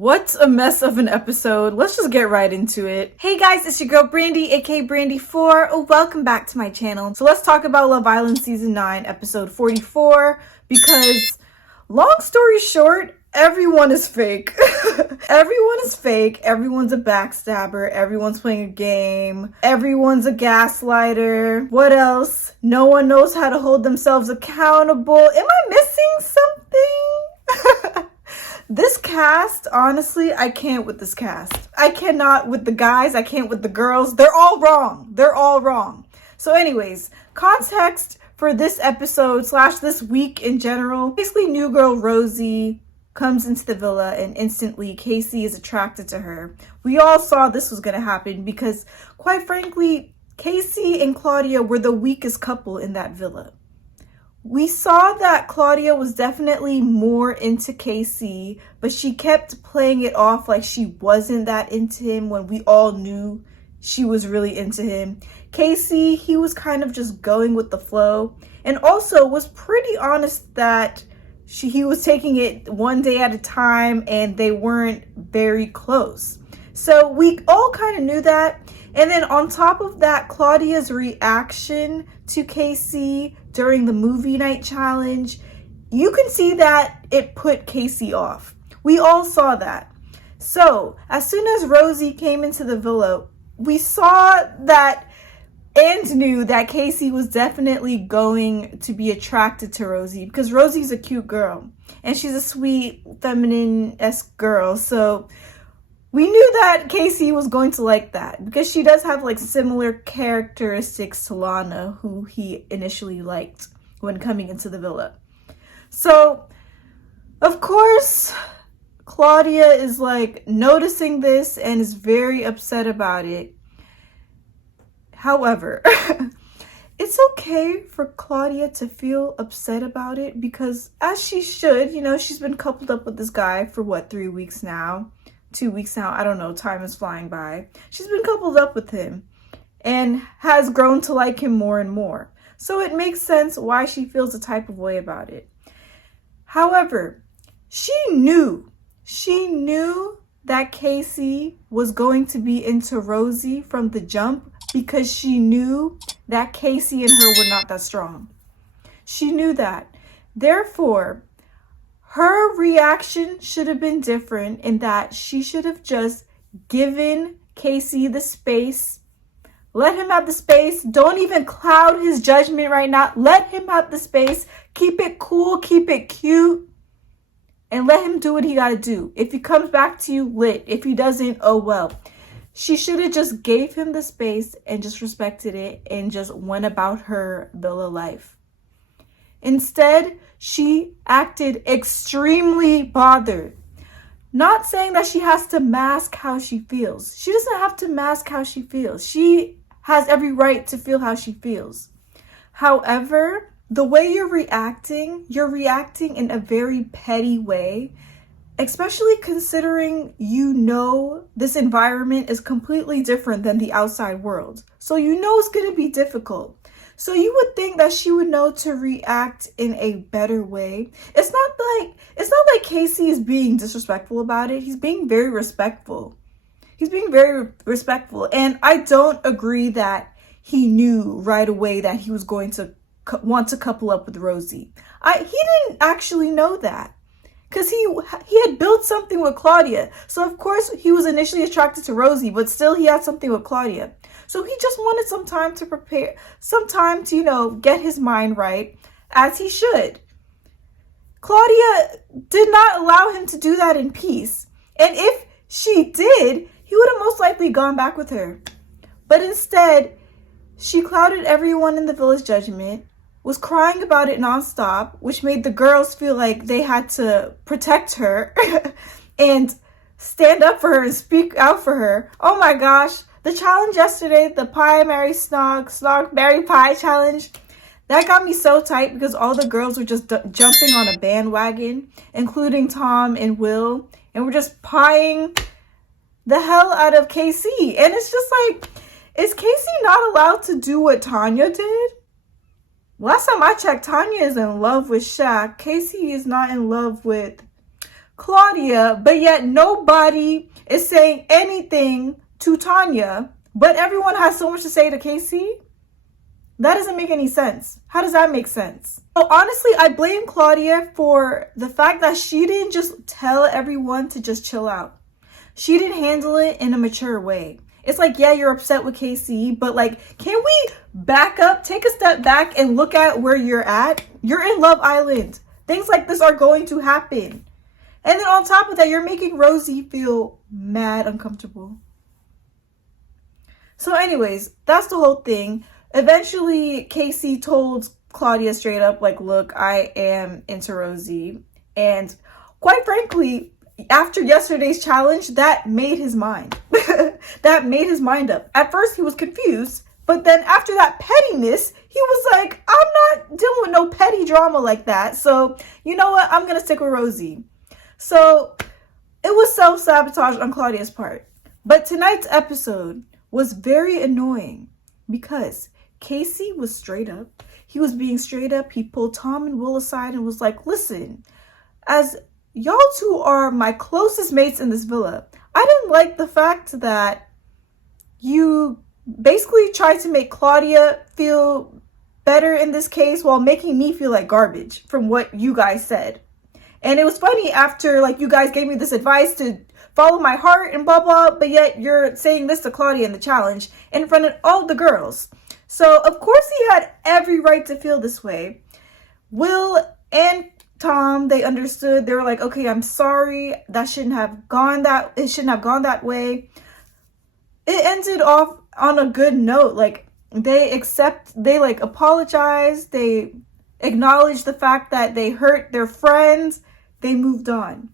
What a mess of an episode. Let's just get right into it. Hey guys, it's your girl Brandy, aka Brandy4. Welcome back to my channel. So let's talk about Love Island Season 9, Episode 44, because long story short, everyone is fake. Everyone is fake. Everyone's a backstabber. Everyone's playing a game. Everyone's a gaslighter. What else? No one knows how to hold themselves accountable. Am I missing something? This cast, honestly, I can't with this cast. I cannot with the guys. I can't with the girls. They're all wrong. They're all wrong. So anyways, context for this episode / this week in general. Basically, new girl Rosie comes into the villa and instantly Casey is attracted to her. We all saw this was going to happen because, quite frankly, Casey and Claudia were the weakest couple in that villa. We saw that Claudia was definitely more into Casey, but she kept playing it off like she wasn't that into him when we all knew she was really into him. Casey, he was kind of just going with the flow and also was pretty honest that he was taking it one day at a time and they weren't very close. So we all kind of knew that. And then on top of that, Claudia's reaction to Casey during the movie night challenge, you can see that it put Casey off. We all saw that. So as soon as Rosie came into the villa, we saw that and knew that Casey was definitely going to be attracted to Rosie because Rosie's a cute girl and she's a sweet, feminine-esque girl. So we knew that Casey was going to like that because she does have like similar characteristics to Lana, who he initially liked when coming into the villa. So, of course, Claudia is like noticing this and is very upset about it. However, it's okay for Claudia to feel upset about it because, as she should, you know, she's been coupled up with this guy for what, 3 weeks now? 2 weeks now, I don't know, time is flying by. She's been coupled up with him and has grown to like him more and more. So it makes sense why she feels a type of way about it. However, she knew that Casey was going to be into Rosie from the jump because she knew that Casey and her were not that strong. She knew that. Therefore, her reaction should have been different in that she should have just given Casey the space. Let him have the space. Don't even cloud his judgment right now. Let him have the space. Keep it cool. Keep it cute. And let him do what he got to do. If he comes back to you, lit. If he doesn't, oh well. She should have just gave him the space and just respected it and just went about her villa life. Instead, she acted extremely bothered. Not saying that she has to mask how she feels. She doesn't have to mask how she feels. She has every right to feel how she feels. However, the way you're reacting in a very petty way, especially considering you know this environment is completely different than the outside world. So you know it's going to be difficult. So you would think that she would know to react in a better way. It's not like Casey is being disrespectful about it. He's being very respectful. And I don't agree that he knew right away that he was going to want to couple up with Rosie. He didn't actually know that because he had built something with Claudia. So of course he was initially attracted to Rosie, but still he had something with Claudia. So he just wanted some time to prepare, some time to, you know, get his mind right, as he should. Claudia did not allow him to do that in peace. And if she did, he would have most likely gone back with her. But instead, she clouded everyone in the villa's judgment, was crying about it nonstop, which made the girls feel like they had to protect her and stand up for her and speak out for her. Oh my gosh. The challenge yesterday, the pie, marry, snog, marry, pie challenge, that got me so tight because all the girls were just jumping on a bandwagon, including Tom and Will, and we're just pieing the hell out of Casey. And it's just like, is Casey not allowed to do what Tanya did? Last time I checked, Tanya is in love with Shaq. Casey is not in love with Claudia, but yet nobody is saying anything to Tanya, but everyone has so much to say to Casey? That doesn't make any sense. How does that make sense? So honestly, I blame Claudia for the fact that she didn't just tell everyone to just chill out. She didn't handle it in a mature way. It's like, yeah, you're upset with Casey, but like, can we back up, take a step back and look at where you're at? You're in Love Island. Things like this are going to happen. And then on top of that, you're making Rosie feel mad uncomfortable. So anyways, that's the whole thing. Eventually, Casey told Claudia straight up, like, look, I am into Rosie. And quite frankly, after yesterday's challenge, that made his mind. That made his mind up. At first, he was confused. But then after that pettiness, he was like, I'm not dealing with no petty drama like that. So, you know what? I'm going to stick with Rosie. So, it was self-sabotage on Claudia's part. But tonight's episode was very annoying because Casey was straight up. He was being straight up. He pulled Tom and Will aside and was like, listen, as y'all two are my closest mates in this villa, I didn't like the fact that you basically tried to make Claudia feel better in this case while making me feel like garbage from what you guys said. And it was funny after like you guys gave me this advice to follow my heart and blah blah, but yet you're saying this to Claudia in the challenge in front of all the girls. So of course he had every right to feel this way. Will and Tom, they understood. They were like, okay, I'm sorry. It shouldn't have gone that way. It ended off on a good note. Like they apologized. They acknowledged the fact that they hurt their friends. They moved on.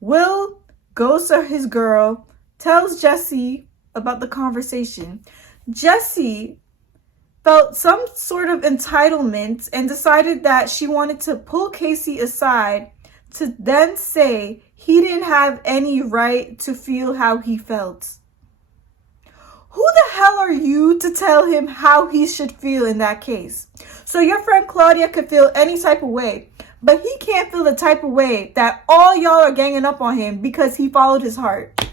Will goes to his girl, tells Jessie about the conversation. Jessie felt some sort of entitlement and decided that she wanted to pull Casey aside to then say he didn't have any right to feel how he felt. Who the hell are you to tell him how he should feel in that case? So your friend Claudia could feel any type of way, but he can't feel the type of way that all y'all are ganging up on him because he followed his heart.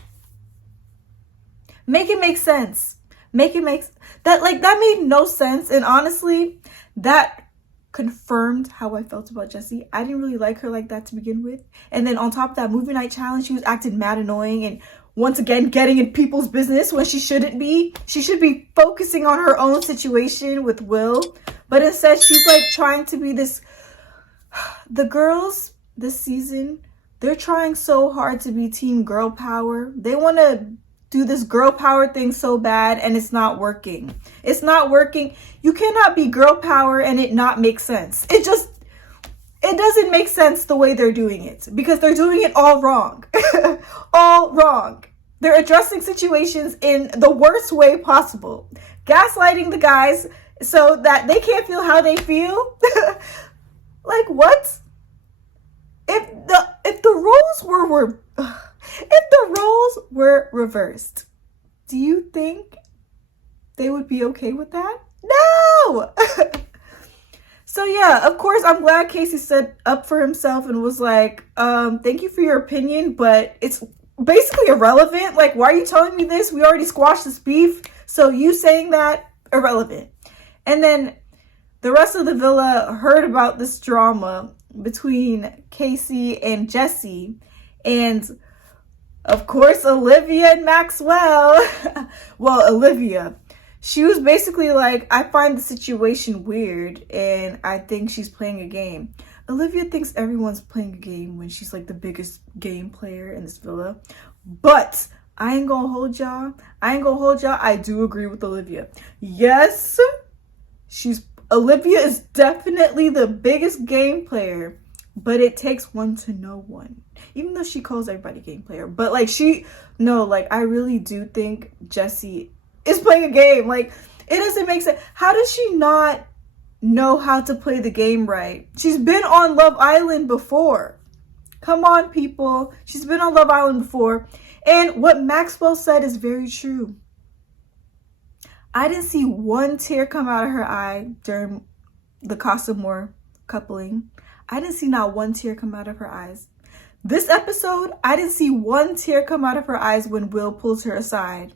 Make it make sense. That made no sense. And honestly, that confirmed how I felt about Jessie. I didn't really like her like that to begin with. And then on top of that movie night challenge, she was acting mad annoying and once again getting in people's business when she shouldn't be. She should be focusing on her own situation with Will. But instead, she's like trying to be this. The girls this season, they're trying so hard to be team girl power. They want to do this girl power thing so bad and it's not working. It's not working. You cannot be girl power and it not make sense. It doesn't make sense the way they're doing it because they're doing it all wrong. All wrong. They're addressing situations in the worst way possible. Gaslighting the guys so that they can't feel how they feel. Like what? If the roles were reversed, do you think they would be okay with that? No. So yeah, of course, I'm glad Casey stood up for himself and was like, thank you for your opinion, but it's basically irrelevant. Like, why are you telling me this? We already squashed this beef. So you saying that, irrelevant. And then the rest of the villa heard about this drama between Casey and Jessie. And of course, Olivia and Maxwell. Well, Olivia. She was basically like, I find the situation weird and I think she's playing a game. Olivia thinks everyone's playing a game when she's like the biggest game player in this villa. But I ain't gonna hold y'all. I do agree with Olivia. Yes, Olivia is definitely the biggest game player, but it takes one to know one. Even though she calls everybody game player. But I really do think Jessie is playing a game. Like, it doesn't make sense. How does she not know how to play the game right? She's been on Love Island before. Come on, people. She's been on Love Island before. And what Maxwell said is very true. I didn't see one tear come out of her eye during the Casa Amor coupling. I didn't see not one tear come out of her eyes. This episode, I didn't see one tear come out of her eyes when Will pulls her aside.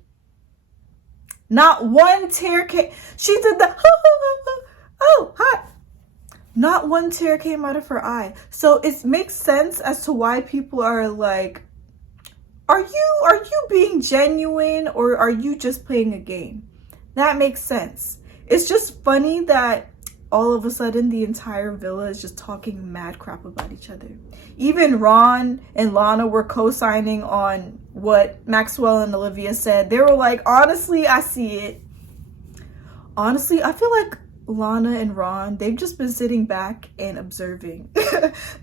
Not one tear came. She did the, oh, hi. Not one tear came out of her eye. So it makes sense as to why people are like, are you being genuine or are you just playing a game? That makes sense. It's just funny that all of a sudden the entire villa is just talking mad crap about each other. Even Ron and Lana were co-signing on what Maxwell and Olivia said. They were like, honestly, I see it. Honestly, I feel like Lana and Ron, they've just been sitting back and observing.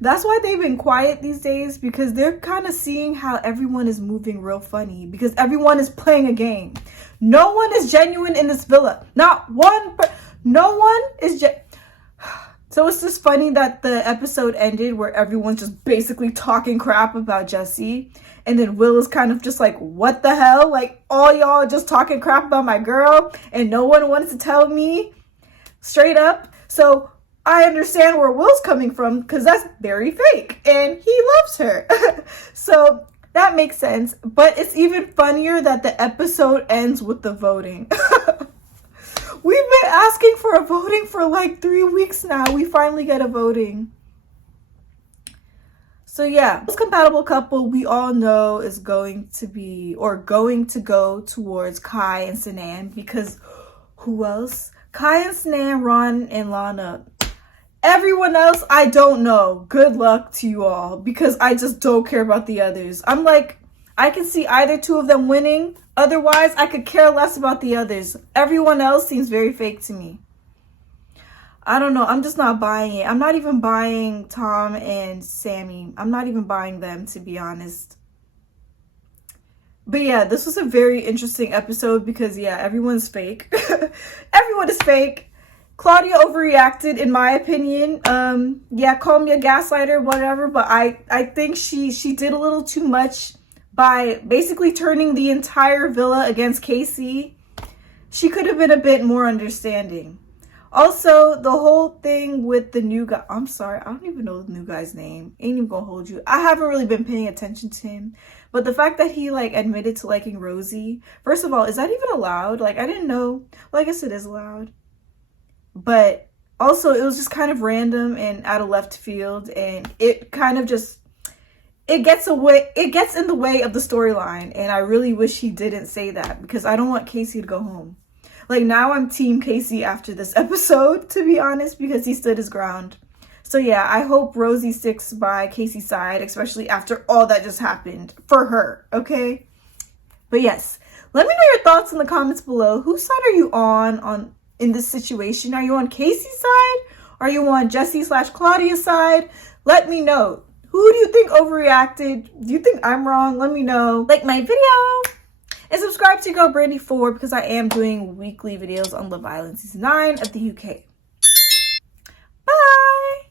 That's why they've been quiet these days, because they're kind of seeing how everyone is moving real funny, because everyone is playing a game. No one is genuine in this villa. Not one, no one is So it's just funny that the episode ended where everyone's just basically talking crap about Jessie. And then Will is kind of just like, what the hell? Like, all y'all just talking crap about my girl and no one wants to tell me straight up. So I understand where Will's coming from, because that's very fake and he loves her. So that makes sense. But it's even funnier that the episode ends with the voting. We've been asking for a voting for like 3 weeks now. We finally get a voting. So yeah, this compatible couple we all know is going to go towards Kai and Sanan, because who else? Kai and Sanan, Ron and Lana. Everyone else, I don't know. Good luck to you all, because I just don't care about the others. I'm like, I can see either two of them winning. Otherwise, I could care less about the others. Everyone else seems very fake to me. I don't know. I'm just not buying it. I'm not even buying Tom and Sammy. I'm not even buying them, to be honest. But yeah, this was a very interesting episode because, yeah, everyone's fake. Everyone is fake. Claudia overreacted, in my opinion. Yeah, call me a gaslighter, whatever. But I think she did a little too much by basically turning the entire villa against Casey. She could have been a bit more understanding. Also, the whole thing with the new guy, I'm sorry, I don't even know the new guy's name. Ain't even gonna hold you. I haven't really been paying attention to him. But the fact that he like admitted to liking Rosie, first of all, is that even allowed? Like, I didn't know. Well, I guess it is allowed. But also, it was just kind of random and out of left field, and it kind of just, it gets in the way of the storyline, and I really wish he didn't say that, because I don't want Casey to go home. Like, now I'm team Casey after this episode, to be honest, because he stood his ground. So yeah, I hope Rosie sticks by Casey's side, especially after all that just happened for her, okay? But yes, let me know your thoughts in the comments below. Whose side are you on in this situation? Are you on Casey's side? Are you on Jessie/Claudia's side? Let me know. Who do you think overreacted? Do you think I'm wrong? Let me know. Like my video. And subscribe to Girl Brandy 4, because I am doing weekly videos on Love Island Season 9 of the UK. Bye!